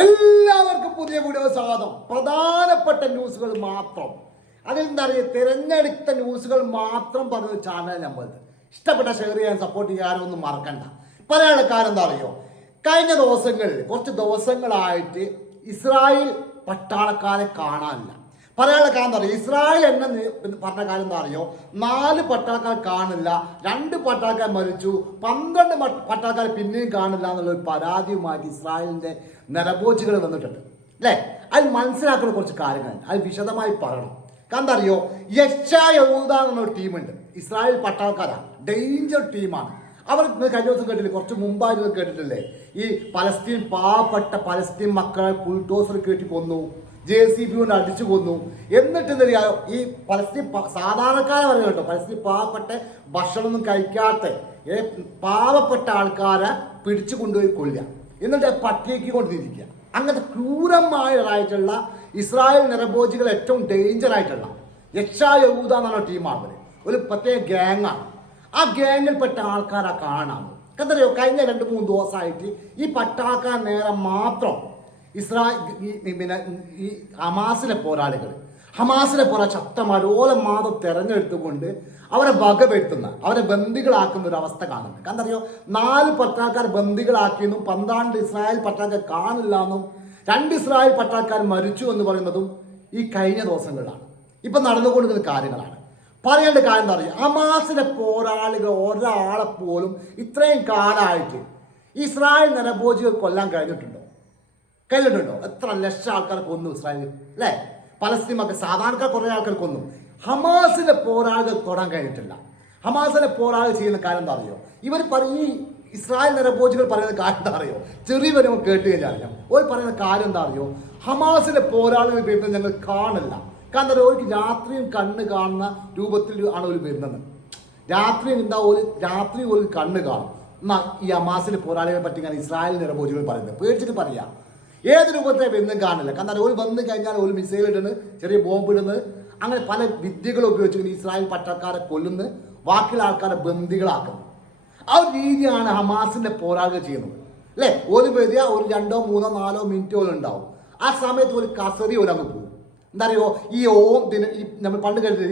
എല്ലാവർക്കും പുതിയ വീഡിയോ സ്വാഗതം. പ്രധാനപ്പെട്ട ന്യൂസുകൾ മാത്രം, അതിൽ എന്താ പറയുക, തിരഞ്ഞെടുത്ത ന്യൂസുകൾ മാത്രം പറഞ്ഞ ചാനൽ നമ്പർ. ഇഷ്ടപ്പെട്ട ഷെയർ ചെയ്യാൻ സപ്പോർട്ട് ചെയ്യാനൊന്നും മറക്കണ്ട. പല ആൾക്കാരും എന്താ അറിയോ, കഴിഞ്ഞ കുറച്ച് ദിവസങ്ങളായിട്ട് ഇസ്രായേൽ പട്ടാളക്കാരെ കാണാനില്ല. പല ആൾക്കാർ എന്താ പറയുക, ഇസ്രായേൽ എന്നെ പറഞ്ഞ കാര്യം എന്താ അറിയോ, 4 പട്ടാളക്കാർ കാണില്ല, 2 പട്ടാളക്കാർ മരിച്ചു, 12 പട്ടാളക്കാർ പിന്നെയും കാണില്ല എന്നുള്ള ഒരു പരാതിയുമായിട്ട് ഇസ്രായേലിന്റെ നരഭോജികൾ വന്നിട്ടുണ്ട് അല്ലേ. അത് മനസ്സിലാക്കുന്ന കുറച്ച് കാര്യങ്ങൾ അത് വിശദമായി പറയണം. കാരണം എന്താ അറിയോ, യഹൂദ എന്നൊരു ടീമുണ്ട്, ഇസ്രായേൽ പട്ടാളക്കാരാണ്, ഡേഞ്ചർ ടീമാണ്. അവർ കഴിഞ്ഞ ദിവസം കേട്ടില്ലേ, കുറച്ച് മുമ്പായിട്ട് കേട്ടിട്ടില്ലേ, ഈ പാവപ്പെട്ട പലസ്തീൻ മക്കളെ ബുൾഡോസർ കയറ്റി കൊന്നു, JCB കൊണ്ട് അടിച്ചു കൊന്നു. എന്നിട്ട് എന്താ ഈ പലസ്തീൻ സാധാരണക്കാരെ പറയുക കേട്ടോ, പലസ്തീൻ പാവപ്പെട്ട ഭക്ഷണമൊന്നും കഴിക്കാത്ത പാവപ്പെട്ട ആൾക്കാരെ പിടിച്ചു കൊണ്ടുപോയി കൊല്ലുക, എന്നിട്ട് പട്ടിയേക്ക് കൊണ്ടിരിക്കുക. അങ്ങനത്തെ ക്രൂരമായിട്ടുള്ള ഇസ്രായേൽ നരഭോജികൾ ഏറ്റവും ഡേഞ്ചർ ആയിട്ടുള്ള യഹൂദ എന്നുള്ള ടീമാണ്. ഒരു പ്രത്യേക ഗ്യാങ്ങാണ്. ആ ഗ്യാങ്ങിൽപ്പെട്ട ആൾക്കാരെ കാണാണ്. എന്തറിയോ, കഴിഞ്ഞ 2-3 ദിവസമായിട്ട് ഈ പട്ടാൾക്കാർ നേരെ മാത്രം ഈ ഹമാസിലെ പോരാളികൾ ശക്തമായി ഓലെ മാത്രം തെരഞ്ഞെടുത്തുകൊണ്ട് അവരെ വകവെട്ടുന്ന, അവരെ ബന്ദികളാക്കുന്ന ഒരു അവസ്ഥ കാണുന്നുണ്ട്. കാരണം അറിയോ, 4 പട്ടാൾക്കാർ ബന്ദികളാക്കിയെന്നും 12 ഇസ്രായേൽ പട്ടാൾക്കാർ കാണില്ല എന്നും 2 ഇസ്രായേൽ പട്ടാൾക്കാർ മരിച്ചു എന്ന് പറയുന്നതും ഈ കഴിഞ്ഞ ദിവസങ്ങളിലാണ്. ഇപ്പൊ നടന്നുകൊണ്ടിരിക്കുന്ന കാര്യങ്ങളാണ്. പറയേണ്ട കാര്യം എന്താ പറയുക, ഹമാസിലെ പോരാളികൾ ഒരാളെ പോലും ഇത്രയും കാലമായിട്ട് ഇസ്രായേൽ നരഭോജികൾ കൊല്ലാൻ കഴിഞ്ഞിട്ടുണ്ടോ? എത്ര ലക്ഷം ആൾക്കാർ കൊന്നു ഇസ്രായേൽ അല്ലേ? പലസ്തീൻ മക്കൾ സാധാരണക്കാർ കുറേ ആൾക്കാർ കൊന്നു. ഹമാസിന്റെ പോരാളികൾ തൊടാൻ കഴിഞ്ഞിട്ടില്ല. ഹമാസിന്റെ പോരാളികൾ ചെയ്യുന്ന കാര്യം എന്താ അറിയോ, ഇവർ ഈ ഇസ്രായേൽ നരഭോജികൾ പറയുന്ന കാര്യം എന്താ അറിയോ, ചെറിയവരെ കേട്ട് കഴിഞ്ഞാൽ അറിയാം. ഒരു പറയുന്ന കാര്യം എന്താ അറിയോ, ഹമാസിന്റെ പോരാളികൾ വരുന്നത് ഞങ്ങൾ കാണില്ല. കാരണം അവർക്ക് രാത്രിയും കണ്ണ് കാണുന്ന രൂപത്തിൽ ആണ് അവർ വരുന്നത്. രാത്രി ഒരു കണ്ണ് കാണും. എന്നാ ഈ ഹമാസിലെ പോരാളികളെ പറ്റി ഞാൻ ഇസ്രായേൽ നരഭോജികൾ പറയുന്നത് പേടിച്ചിട്ട് പറയാ, ഏത് രൂപത്തിലെ വരുന്നതും കാണില്ല. കാരണം ഒരു വന്നു കഴിഞ്ഞാൽ ഒരു മിസൈൽ ഇടുന്നത്, ചെറിയ ബോംബ് ഇടുന്നത്, അങ്ങനെ പല വിദ്യകൾ ഉപയോഗിച്ച് ഇസ്രായേൽ പട്ടാൾക്കാരെ കൊല്ലുന്നത്, ബാക്കിയുള്ള ആൾക്കാരെ ബന്ദികളാക്കുന്നത്. ആ ഒരു രീതിയാണ് ഹമാസിന്റെ പോരാളികൾ ചെയ്യുന്നത് അല്ലേ. ഒരു വരിക, ഒരു 2, 3, 4 മിനിറ്റ് പോലും ഉണ്ടാവും. ആ സമയത്ത് ഒരു കസറി ഒരു അങ്ങ് പോകും. എന്താ അറിയോ, ഈ നമ്മൾ പണ്ട് കേട്ടില്ല,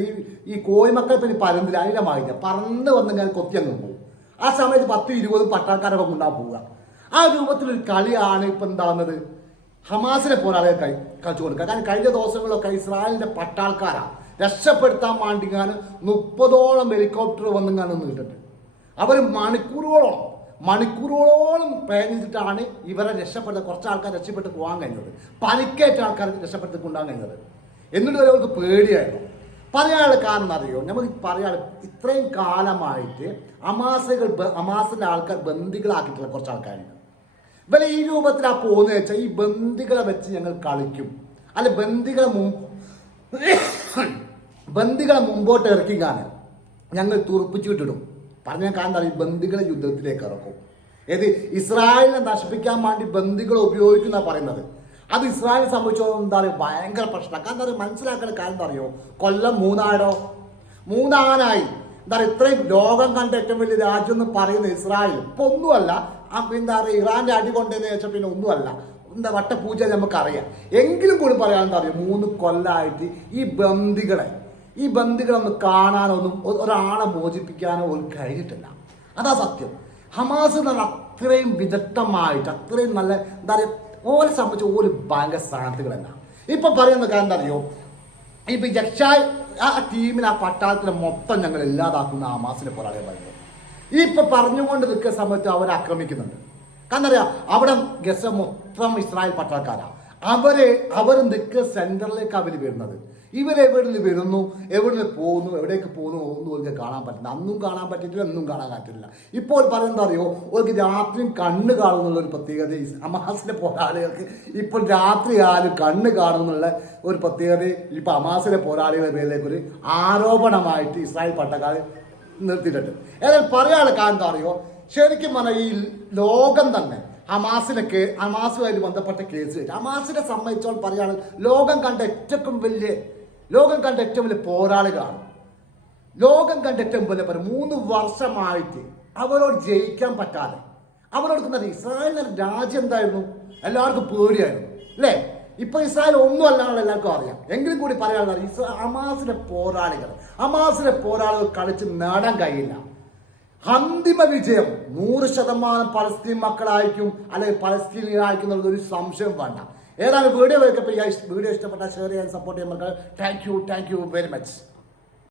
ഈ കോഴിമക്കളെ പിന്നെ പരന്നില്ല, അതിൻ്റെ മാറില്ല, പറന്ന് വന്നെങ്കിൽ കൊത്തി അങ്ങ് പോകും. ആ സമയത്ത് 10-20 പട്ടാൾക്കാരൊക്കെ ഉണ്ടാവും പോവുക. ആ രൂപത്തിലൊരു കളിയാണ് ഇപ്പം എന്താകുന്നത്, ഹമാസിനെ പോരാളികൾ കളിച്ചു കൊടുക്കുക. കാരണം കഴിഞ്ഞ ദിവസങ്ങളിലൊക്കെ ഇസ്രായേലിന്റെ പട്ടാൾക്കാരാണ് രക്ഷപ്പെടുത്താൻ വേണ്ടിങ്ങാനും 30ഓളം ഹെലികോപ്റ്റർ വന്നിങ്ങാനും നിന്നിട്ടുണ്ട്. അവർ മണിക്കൂറുകളോളം പ്രയത്നിച്ചിട്ടാണ് ഇവരെ രക്ഷപ്പെടുത്ത കുറച്ച് ആൾക്കാർ രക്ഷപ്പെട്ട് പോകാൻ കഴിഞ്ഞത്, പരിക്കേറ്റ ആൾക്കാർ രക്ഷപ്പെടുത്തി കൊണ്ടുപോകാൻ കഴിഞ്ഞത്. എന്നിട്ട് വരെ അവർക്ക് പേടിയായിരുന്നു. പറയാനുള്ള കാരണം അറിയോ, നമുക്ക് പറയാൻ ഇത്രയും കാലമായിട്ട് ഹമാസിലെ ആൾക്കാർ ബന്ദികളാക്കിയിട്ടുള്ള കുറച്ച് ആൾക്കാരുണ്ട്. ഇവരെ ഈ രൂപത്തിലാ പോകുന്നത് വെച്ചാൽ ഈ ബന്ദികളെ വെച്ച് ഞങ്ങൾ കളിക്കും, അല്ല ബന്ദികളെ മുമ്പോട്ട് ഇറക്കിക്കാണ് ഞങ്ങൾ തുറപ്പിച്ചിട്ടിടും. പറഞ്ഞ കാരണം ഈ ബന്ദികളെ യുദ്ധത്തിലേക്ക് ഇറക്കും. ഏത് ഇസ്രായേലിനെ നശിപ്പിക്കാൻ വേണ്ടി ബന്ദികളെ ഉപയോഗിക്കുന്ന പറയുന്നത്. അത് ഇസ്രായേലിനെ സംബന്ധിച്ചോളം എന്താ പറയുക, ഭയങ്കര പ്രശ്നമാണ്. കാരണം എന്താ പറയുക, മനസ്സിലാക്കുന്ന കാര്യം എന്താ അറിയോ, കൊല്ലം 3 എന്താ പറയുക, ഇത്രയും ലോകം കണ്ട ഏറ്റവും വലിയ രാജ്യം എന്ന് പറയുന്ന ഇസ്രായേൽ ഇപ്പൊ ഒന്നുമല്ല. എന്താ പറയുക, ഇറാന്റെ അടി കൊണ്ടതെന്ന് വെച്ചാൽ പിന്നെ ഒന്നുമല്ല, എന്താ വട്ടപൂജ നമുക്കറിയാം. എങ്കിലും കൂടി പറയാൻ എന്താ പറയുക, 3 കൊല്ലമായിട്ട് ഈ ബന്ദികളെ ഒന്ന് കാണാനൊന്നും ഒരാളെ മോചിപ്പിക്കാനോ ഒരു കഴിഞ്ഞിട്ടില്ല. അതാ സത്യം. ഹമാസ് എന്ന് പറഞ്ഞാൽ അത്രയും വിദഗ്ധമായിട്ട്, അത്രയും നല്ല എന്താ പറയുക, ഓരെ സംബന്ധിച്ച് ഒരു ഭയങ്കര സ്ഥാനത്തുകളല്ല. ഇപ്പൊ പറയുന്ന കാര്യം എന്താ അറിയോ, ഇപ്പൊ ആ ടീമിന്, ആ പട്ടാളത്തിനെ മൊത്തം ഞങ്ങൾ ഇല്ലാതാക്കുന്ന ഹമാസിനെ പോരാളികൾ പറയുന്നത്. ഇപ്പൊ പറഞ്ഞുകൊണ്ട് നിൽക്കുന്ന സമയത്ത് അവരെ ആക്രമിക്കുന്നുണ്ട്. കാരണം അറിയാം, അവിടെ ഗസ മൊത്തം ഇസ്രായേൽ പട്ടാൾക്കാരാണ്. അവർ നിൽക്കുന്ന സെന്ററിലേക്ക് അവർ വരുന്നത്. ഇവരെവിടുന്ന് വരുന്നു, എവിടുന്ന് പോകുന്നു, എവിടേക്ക് പോകുന്നു ഒന്നും അവർക്ക് കാണാൻ പറ്റില്ല. അന്നും കാണാൻ പറ്റിയിട്ടില്ല, എന്നും കാണാൻ പറ്റില്ല. ഇപ്പോൾ പറയുന്നത് അറിയോ, അവർക്ക് രാത്രിയും കണ്ണ് കാണുന്നുള്ള ഒരു പ്രത്യേകത ഹമാസിലെ പോരാളികൾക്ക് ഇപ്പോൾ രാത്രി ആരും കണ്ണ് കാണുന്നുള്ള ഒരു പ്രത്യേകത ഇപ്പൊ ഹമാസിലെ പോരാളികളുടെ പേരിലേക്ക് ഒരു ആരോപണമായിട്ട് ഇസ്രായേൽ പട്ടാൾക്കാർ നിർത്തിയിട്ടുണ്ട്. ഏതായാലും പറയാനുള്ള കാര്യം എന്താ അറിയോ, ശരിക്കും പറഞ്ഞാൽ ഈ ലോകം തന്നെ ഹമാസുമായിട്ട് ബന്ധപ്പെട്ട കേസ് ഹമാസിനെ സംബന്ധിച്ചോളം പറയുകയാണ്, ലോകം കണ്ട ഏറ്റവും വലിയ പോരാളികളാണ്. ലോകം കണ്ട ഏറ്റവും വലിയ 3 വർഷമായിട്ട് അവരോട് ജയിക്കാൻ പറ്റാതെ അവരോട് ഇസ്രായേൽ രാജ്യം എന്തായിരുന്നു, എല്ലാവർക്കും പേടിയായിരുന്നു അല്ലേ? ഇപ്പൊ ഇസ്രായേൽ ഒന്നും അല്ലാന്നുള്ള എല്ലാവർക്കും അറിയാം. എങ്കിലും കൂടി പറയാനുള്ളത് ഹമാസിലെ പോരാളികൾ കളിച്ച് നേടാൻ കഴിയില്ല. അന്തിമ വിജയം 100% പലസ്തീൻ മക്കളായിരിക്കും, അല്ലെങ്കിൽ പലസ്തീനികളായിരിക്കും എന്നുള്ളത് ഒരു സംശയം വേണ്ട. ഏതാണ് വീഡിയോ ഇഷ്ടപ്പെട്ടാൽ ഷെയർ ചെയ്യാൻ സപ്പോർട്ട് ചെയ്യാൻ മക്കൾ. Thank you very much.